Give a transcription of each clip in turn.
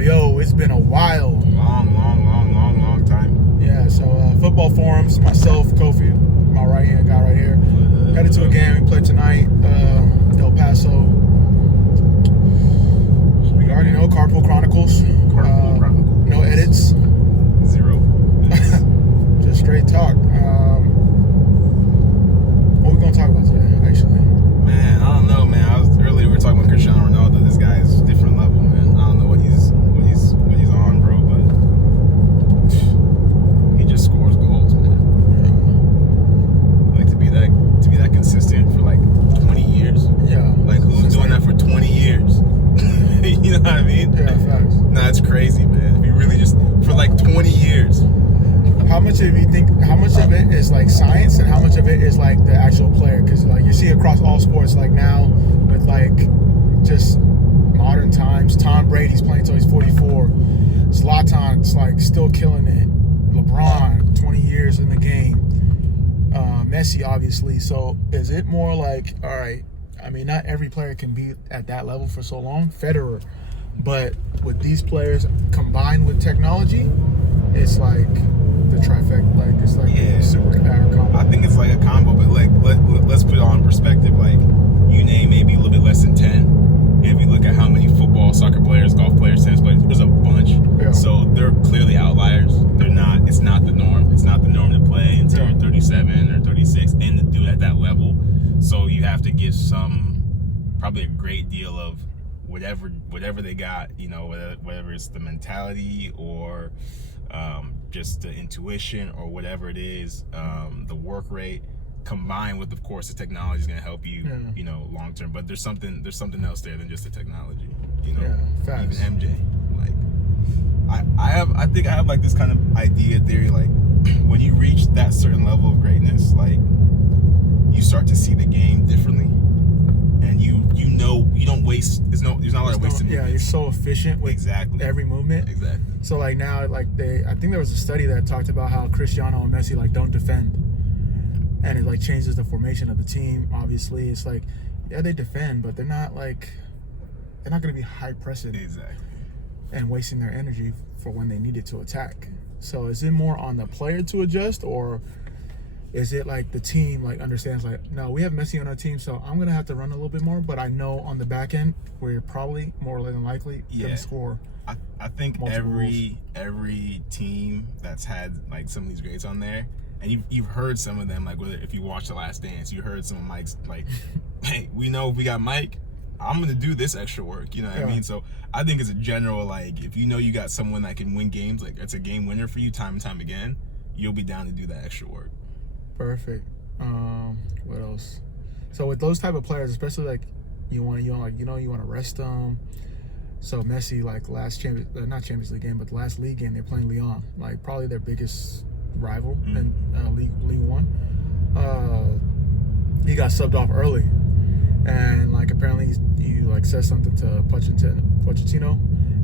Yo, it's been a while. Long time. Yeah, so football forums, myself, Kofi, my right hand guy right here. Headed to a game we played tonight, El Paso. We already know Carpool Chronicles. No edits. Zero. Just straight talk. What we gonna talk about today, actually? Man, I don't know, man. Earlier we were talking about Cristiano Ronaldo. This guy is a different level, man. I don't know what he's on, bro, but he just scores goals, man. Like to be that consistent for like 20 years. Yeah. Like who's doing that for 20 years? You know what I mean? Yeah, facts. Nah, it's crazy, man. If you really just for like 20 years. How much of it is like science and how much of it is like the actual player? Because like you see across all sports, like now with like just modern times, Tom Brady's playing till he's 44. Zlatan's like still killing it. LeBron, 20 years in the game. Messi, obviously. So is it more like, all right, I mean, not every player can be at that level for so long. Federer. But with these players combined with technology, it's like the trifecta. Like it's like a super combo. I think it's like a combo, but like let's put it on perspective. Like you name maybe a little bit less than 10. If you look at how many football, soccer players, golf players, tennis players, there's a bunch. Yeah. So they're clearly outliers. They're not. It's not the norm. It's not the norm to play until you're 37 or 36 and to do it at that level. So you have to give probably a great deal of whatever they got, you know, whether it's the mentality or just the intuition or whatever it is, the work rate combined with, of course, the technology is going to help you, you know, long term. But there's something else there than just the technology, you know. Yeah, facts. Even MJ, like I think I have like this kind of idea theory, like when you reach that certain level of greatness, like you start to see the game differently. And you know you don't waste. There's not a lot of wasted movements. You're so efficient with every movement. Exactly. So like now, like I think there was a study that talked about how Cristiano and Messi like don't defend, and it like changes the formation of the team. Obviously, it's like they defend, but they're not going to be high pressing. Exactly. And wasting their energy for when they need it to attack. So is it more on the player to adjust, or is it like the team like understands like, no, we have Messi on our team, so I'm gonna have to run a little bit more, but I know on the back end we're probably more than likely gonna score. I think every team that's had like some of these greats on there, and you've heard some of them, like whether if you watch The Last Dance, you heard some of Mike's like, hey, we know if we got Mike, I'm gonna do this extra work, you know what I mean? So I think it's a general, like, if you know you got someone that can win games, like it's a game winner for you time and time again, you'll be down to do that extra work. Perfect. What else? So with those type of players, especially like you want to rest them. So Messi, like not Champions League game, but the last league game they're playing Lyon, like probably their biggest rival in League One. He got subbed off early, and like apparently you like said something to Pochettino,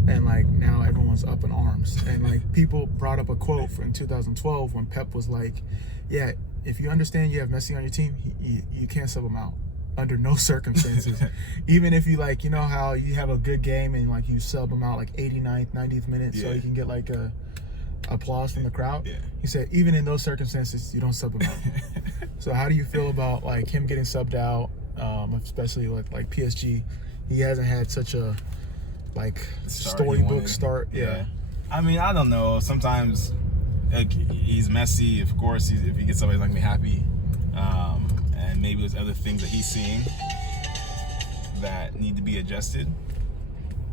and like now everyone's up in arms. And like people brought up a quote from 2012 when Pep was like, yeah, if you understand you have Messi on your team, you can't sub him out under no circumstances. Even if you like, you know how you have a good game and like you sub him out like 89th, 90th minute so you can get like a applause from the crowd. Yeah. He said even in those circumstances you don't sub him out. So how do you feel about like him getting subbed out, especially with like PSG? He hasn't had such a like storybook start. Yeah. I mean, I don't know. Sometimes like he's Messi, of course. If he gets somebody like me happy, and maybe there's other things that he's seeing that need to be adjusted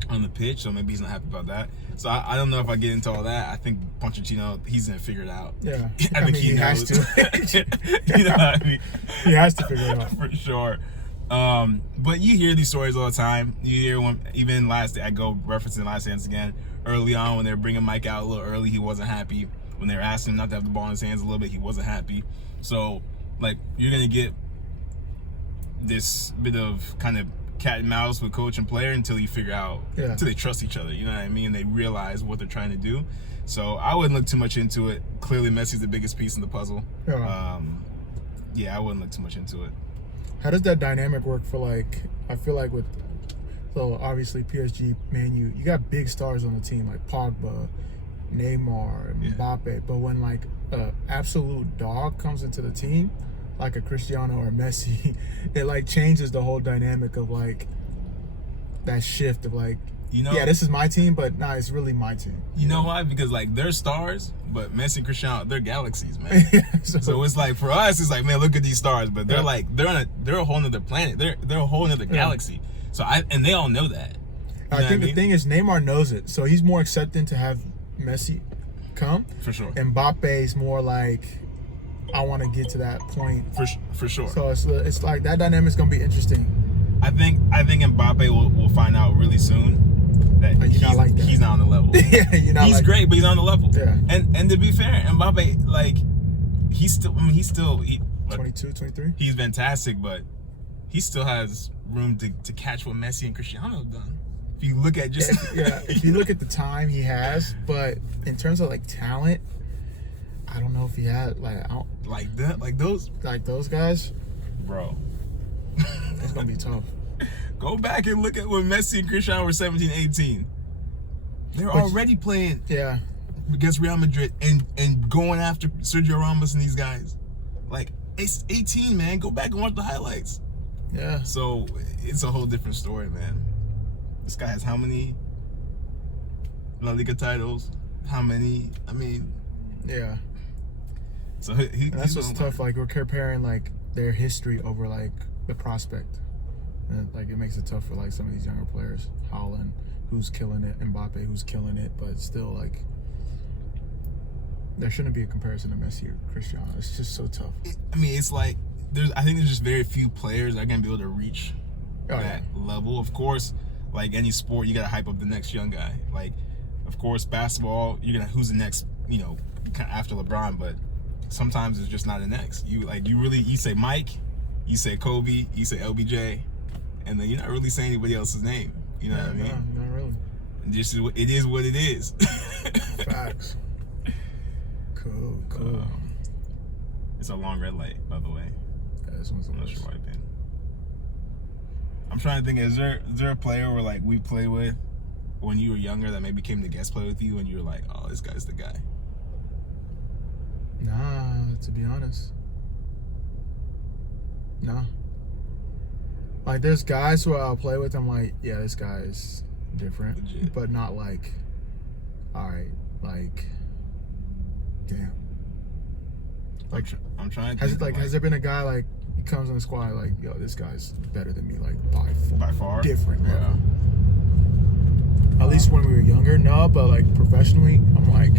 on the pitch, so maybe he's not happy about that. So I don't know if I get into all that. I think Pochettino, he's gonna figure it out. Yeah, I think he knows. Has to. You know what I mean? He has to figure it out for sure. But you hear these stories all the time. You hear when even I go referencing Last Dance again. Early on, when they were bringing Mike out a little early, he wasn't happy. When they were asking him not to have the ball in his hands a little bit, he wasn't happy. So, like, you're going to get this bit of kind of cat and mouse with coach and player until you figure out, until they trust each other, you know what I mean? They realize what they're trying to do. So, I wouldn't look too much into it. Clearly, Messi's the biggest piece in the puzzle. I wouldn't look too much into it. How does that dynamic work for, like, I feel like with So obviously PSG, Man U, you got big stars on the team like Pogba, Neymar, Yeah. Mbappe. But when like a absolute dog comes into the team, like a Cristiano or Messi, it like changes the whole dynamic of like that shift of like, You know, yeah, this is my team, but nah, it's really my team. you know why? Because like they're stars, but Messi and Cristiano, they're galaxies, man. So it's like for us, it's like, man, look at these stars, but they're Yeah. like they're a whole nother planet. They're a whole nother galaxy. So and they all know that. You I know think what the thing is Neymar knows it, so he's more accepting to have Messi come. For sure. Mbappe's more like, I want to get to that point. For sure. So it's like that dynamic's gonna be interesting. I think Mbappe will find out really soon that You're not like that. he's not on the level. Yeah, you know, He's like, great, but he's on the level. Yeah. And to be fair, Mbappe, like he's still 22, 23. he's fantastic, but he still has room to catch what Messi and Cristiano have done. If you look at just If you look at the time he has, but in terms of like talent, I don't know if he had like like those, those guys. bro. It's gonna be tough. Go back and look at when Messi and Cristiano were 17, 18. They're already playing Yeah, against Real Madrid and going after Sergio Ramos and these guys. Like, it's 18, man. Go back and watch the highlights. yeah. So it's a whole different story, man. This guy has how many La Liga titles? How many? I mean, Yeah. so And that's he's what's gonna tough. Like we're comparing like their history over like the prospect, and like it makes it tough for like some of these younger players. Haaland, who's killing it, Mbappe, who's killing it, but still like there shouldn't be a comparison to Messi or Cristiano. It's just so tough. I mean, it's like I think there's just very few players that are gonna be able to reach Oh, that level. Of course, like any sport, you gotta hype up the next young guy. Like, of course, basketball, who's the next, after LeBron, but sometimes it's just not the next. You say Mike, you say Kobe, you say LBJ, and then you're not really saying anybody else's name. You know what I mean? No, not really. It is what it is. Facts. Cool. It's a long red light, by the way. Yeah, this one's the I'm not worst. sure why it did. I'm trying to think, is there a player where like we played with when you were younger that maybe came to guest play with you and you were like, oh, this guy's the guy? Nah, to be honest. Nah. Like there's guys who I'll play with, I'm like, yeah, this guy is different. Legit. But not like, alright, like damn. Like I'm trying to think has there been a guy like he comes in the squad like, yo, this guy's better than me, like by far different yeah. level. At least when we were younger, no, but like professionally, I'm like,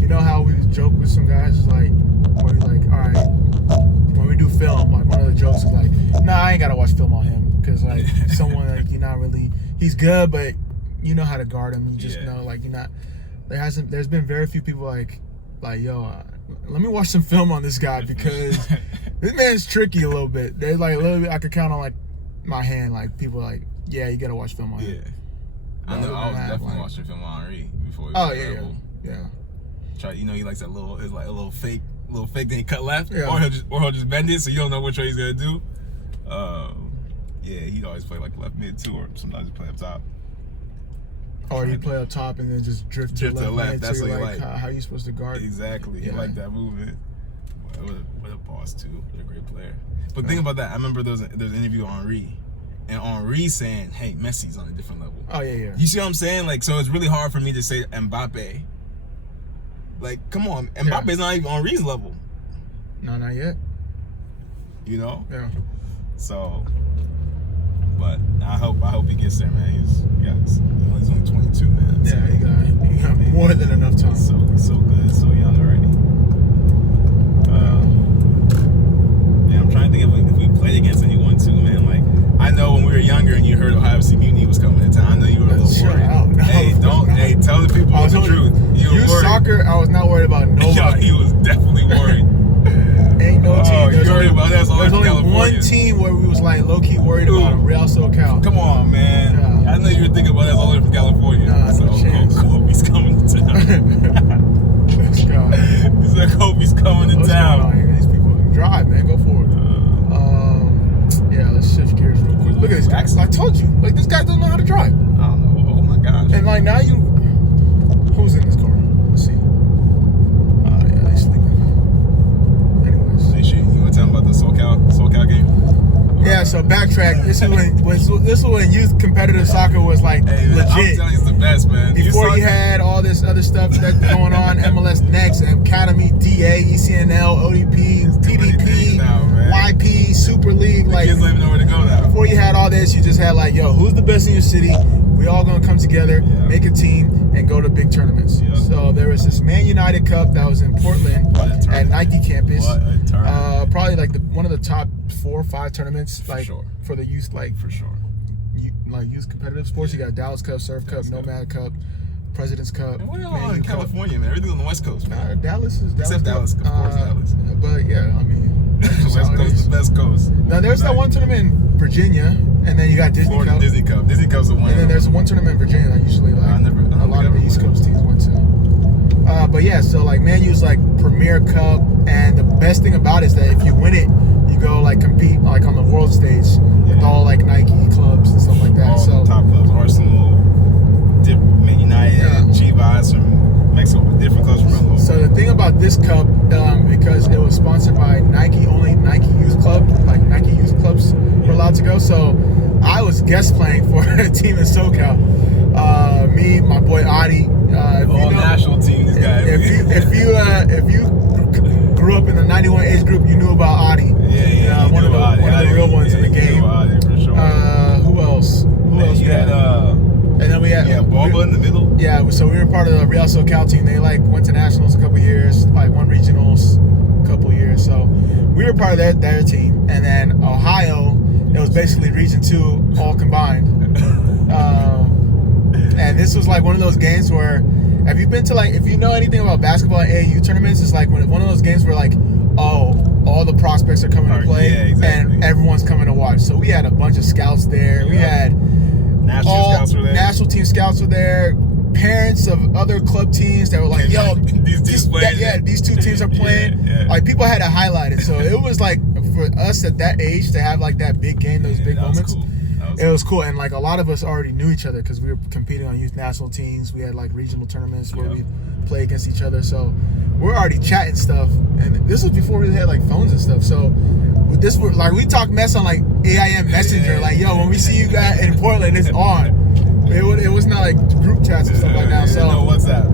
you know how we joke with some guys, like, when we like, all right, when we do film, like one of the jokes is like, nah, I ain't gotta watch film on him, because like someone like you're not really, he's good, but you know how to guard him. You just know, like, you're not. There's been very few people like yo, let me watch some film on this guy because this man's tricky a little bit. There's like a little bit I could count on like my hand, like people like, yeah, you gotta watch film on him. Yeah. I know. I was definitely watching film on Henry before. Oh yeah. Try, he likes that little, it's like a little fake, then he cut left, Yeah. or he'll just bend it, so you don't know which way he's gonna do. Yeah, he'd always play like left mid too, or sometimes he'd play up top. Or you play up top and then just drift to the left. Mid, That's so what you're you like, like. how you supposed to guard? Exactly. Yeah. He liked that movement. What a boss too. What a great player. But think about that. I remember there was an interview with Henry, and Henry saying, "Hey, Messi's on a different level." Oh yeah. You see what I'm saying? Like, so it's really hard for me to say Mbappe. Like, come on, Mbappe's not even on Henry's level. No, not yet. You know? Yeah. So, but I hope he gets there, man. He's only 22, man. Yeah, you got more than enough time. He's so good, so young already. Yeah, I'm trying to think if we played against anyone too, man. Like, I know when we were younger and you heard Ohio State Mutiny was coming to town, I know you were a little worried. No, Hey, tell the people the truth. You were worried. Soccer, I was not worried about nobody. Yo, he was definitely worried. Ain't no team. Oh, you worried about us all in There's only California. one team where we was like low key worried about him, Real SoCal. Come on, man. Yeah. I know you were thinking about us all the way from California. Nah, so no chance. Kobe's coming to town. This guy. He said Kobe's coming to What's going on town. here? These people drive, man. Go forward. Yeah, let's shift gears real quick. Look at this guy. Jackson. I told you, like this guy doesn't know how to drive. I don't know. Oh my gosh. And like now who's in this car? Let's see. Yeah, they sleeping. Anyways. You want to tell them about the SoCal game? Yeah, so backtrack. This is when youth competitive soccer was like Hey, man, legit. I'm telling you, it's the best, man. Before you had all this other stuff that's going on, MLS Next, Academy, DA, ECNL, ODP, TDP, now, man. YP, Super League. The Like kids don't even know where to go now. before you had all this, you just had like, yo, who's the best in your city? We all gonna come together, make a team, and go to big tournaments. Yeah. So there was this Man United Cup that was in Portland at Nike campus. What a tournament. Probably like one of the top 4 or 5 tournaments, like sure. for the youth, like For sure. youth competitive sports. You got Dallas Cup, Surf Cup, Nomad Cup, President's Cup. And we're all Man in U Cup. California, man. Everything's on the West Coast, man. Dallas is Dallas. Except Cup. Dallas, of course, Dallas. But yeah, I mean, West that's how it Coast is. is the best coast. Now there's that one tournament in Virginia, and then you got Disney Florida Cup. Disney Cup. Disney Cup's the one. And then there's one tournament in Virginia that usually like a lot of the East Coast teams went to. But yeah, so like Man U's like Premier Cup, and the best thing about it is that if you win it, you go like compete like on the world stage with all like Nike clubs and stuff like that. All So the top clubs, Arsenal, Man United, Chivas from Mexico, different clubs from around the world. So the thing about this cup, because it was sponsored by Nike, only Nike Youth Club, like Nike Youth Clubs were allowed to go. So I was guest playing for a team in SoCal. Me, my boy Adi. All national team, these guys. If you grew up in the 91 age group, you knew about Adi. Yeah, one of the real ones in the game. For sure. Who else? You had and then we had Boba in the middle. Yeah, so we were part of the Real SoCal team. They like went to nationals a couple years, like won regionals a couple years. So we were part of their team. And then Ohio, it was basically Region 2 all combined. And this was like one of those games where, have you been to like, if you know anything about basketball and AAU tournaments, it's like one of those games where like, all the prospects are coming to play, and everyone's coming to watch. So we had a bunch of scouts there. We had national team scouts were there. Parents of other club teams that were like, "Yo, these two teams are playing." Like people had to highlight it. So it was like for us at that age to have like that big game, those big moments. It was cool, and like a lot of us already knew each other because we were competing on youth national teams. We had like regional tournaments where we play against each other. So we're already chatting stuff, and this was before we had like phones and stuff. So this was like we talk mess on like AIM Messenger. Like, yo, when we see you guys in Portland, it's on. It was not like group chats and stuff like that. So no WhatsApp.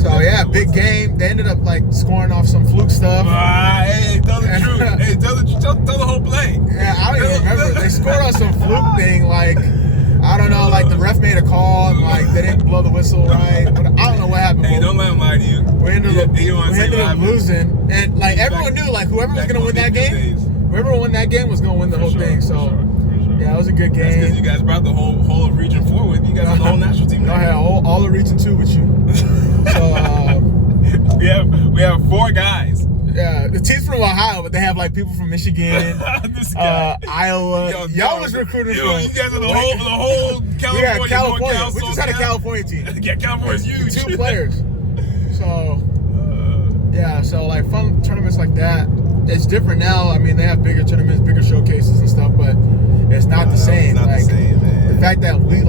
So yeah, big game. They ended up like scoring off some fluke stuff. Hey, tell the truth. Hey, tell the whole play. Yeah, I don't even remember. They scored on some fluke thing. Like I don't know. Like the ref made a call and like they didn't blow the whistle right. I don't know what happened. Hey, don't let them lie to you. We ended up losing, and like everyone knew like whoever was gonna win that game, whoever won that game was gonna win the whole thing. So. Yeah, it was a good game. That's because you guys brought the whole of Region 4 with you. You guys on the whole national team. I had all of Region 2 with you. So we have 4 guys. Yeah, the team's from Ohio, but they have like people from Michigan, Iowa. Y'all was recruited from. You guys are the whole California. We had California. We just had a California team. Yeah, California's huge. 2 players. So yeah, so like fun tournaments like that. It's different now. I mean, they have bigger tournaments, bigger showcases and stuff, but it's not the same. It's not the same, man. The fact that we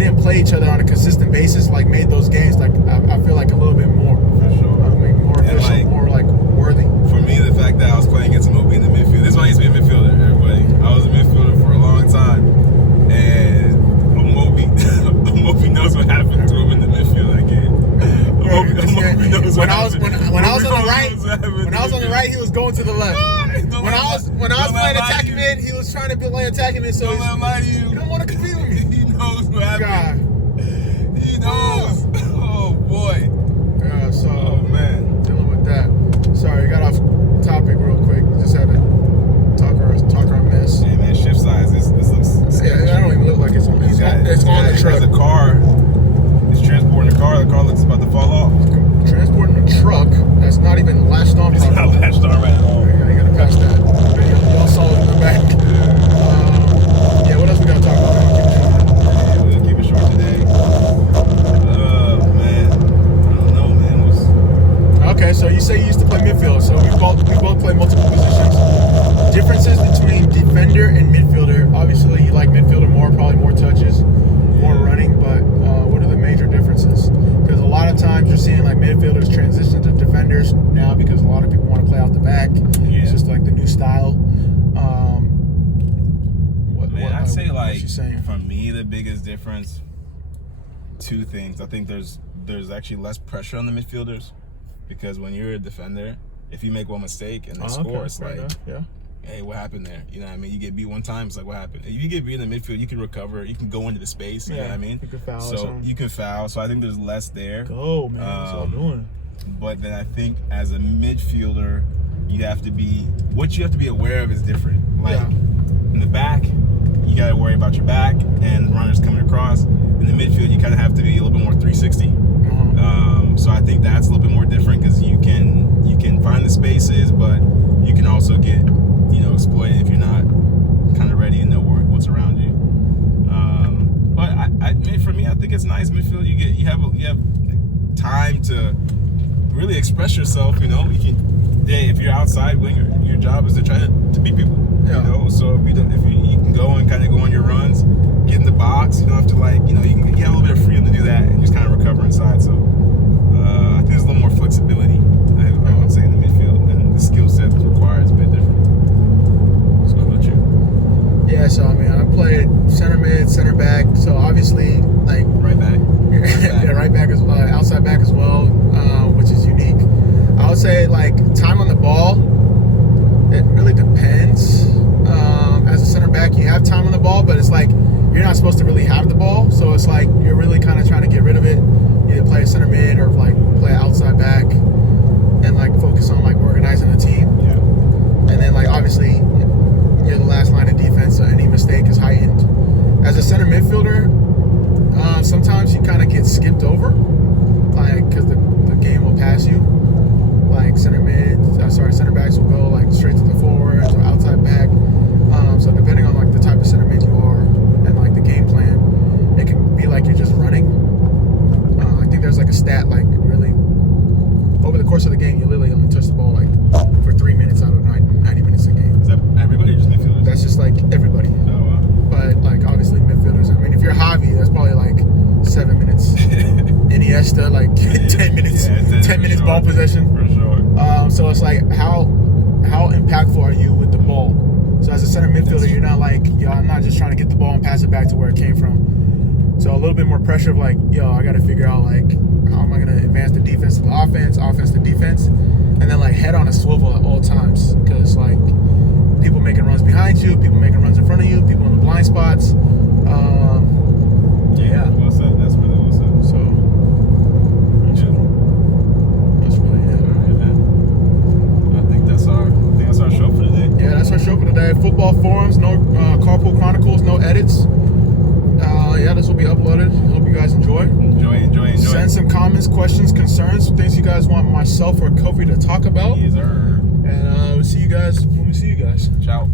didn't play each other on a consistent basis, like made those games like I feel like a little bit more. For sure. More official, more like worthy. For me, the fact that I was playing against Moby in the midfield. This is why I used to be a midfielder, everybody. I was a midfielder for a long time, and Moby knows what happened to him in the midfield that game. Moby knows what happened. When I was on the right, he was going to the left. When I was playing attacking mid, he was trying to play attacking mid. So don't let him lie to you. He don't want to compete with me. He knows what happened. God. He knows. Oh boy. Yeah. So. Oh man. Dealing with that. Sorry, got off topic real quick. Just had to talk our mess. Hey man, shift size. This looks. Yeah, I don't even look like it's on. It's on the truck. There's a car. It's transporting a car. The car looks about to fall off. Transporting a truck that's not even latched on properly. It's not latched on right at all. Yeah, you gotta pass that. Y'all saw it in the back. Yeah, what else we gotta talk midfielders transition to defenders now because a lot of people want to play out the back. Yeah. It's just like the new style. I'd say what's you saying? for me the biggest difference, two things. I think there's actually less pressure on the midfielders because when you're a defender, if you make one mistake and they score, it's Right like, now, hey, what happened there? You know what I mean? You get beat one time, it's like, what happened? If you get beat in the midfield, you can recover, you can go into the space, you know what I mean? You can foul. So you can foul. So I think there's less there. Go, man. That's what I'm doing. But then I think as a midfielder, you have to be aware of is different. Like in the back, you gotta worry about your back and runners coming across. In the midfield, you kind of have to be a little bit more 360. So I think that's a little bit more different because you can find the spaces, but you can also get exploited if you're not kind of ready and know what's around you. But I mean, for me, I think it's nice midfield. You have time to really express yourself. You can, if you're outside winger, your job is to try to beat people. So if you can go and kind of go on your runs, get in the box. You don't have to you have a little bit of freedom to do that and just kind of recover inside. So I think there's a little more flexibility. I would say in the midfield, and the skill set that's required is a bit different. So what about you? Yeah, so I mean, I played center mid, center back. So obviously, like Right back. yeah, right back as well, outside back as well, which is unique. I would say like time on the ball. It really depends. As a center back, you have time on the ball, but it's like you're not supposed to really have the ball. So it's like you're really kind of trying to get rid of it. Either play center mid or like play outside back, and like focus on like organizing the team. Yeah. And then like obviously you're the last line of defense, so any mistake is heightened. As a center midfielder, sometimes you kind of get skipped over, like because the game will pass you. Like center backs will go like straight to the forward or outside back. So depending on like the type of center mid you are and like the game plan, it can be like you're just running. I think there's like a stat like really over the course of the game you literally only touch the ball like for 3 minutes out of 90 minutes a game. Is that everybody or just midfielders? That's just like everybody. Oh wow. But like obviously midfielders. I mean, if you're Javi, that's probably like 7 minutes. Iniesta, like 10 minutes. 10 minutes ball possession. For sure. So it's like how impactful are you with the ball? So as a center midfielder, you're not like, I'm not just trying to get the ball and pass it back to where it came from. So a little bit more pressure of like, I got to figure out like how am I going to advance the defense to the offense to defense, and then like head on a swivel at all times because like people making runs behind you, people making runs in front of you, people in the blind spots. Yeah. Well said. That's really well said. So that's really it. All right, man. I think that's our show for today. Yeah, that's our show for today. Football forums, no Carpool Chronicles, no edits. This will be uploaded. Hope you guys enjoy. Enjoy. Send some comments, questions, concerns, things you guys want myself or Kofi to talk about. Yes, sir. And we'll see you guys when we see you guys. Ciao.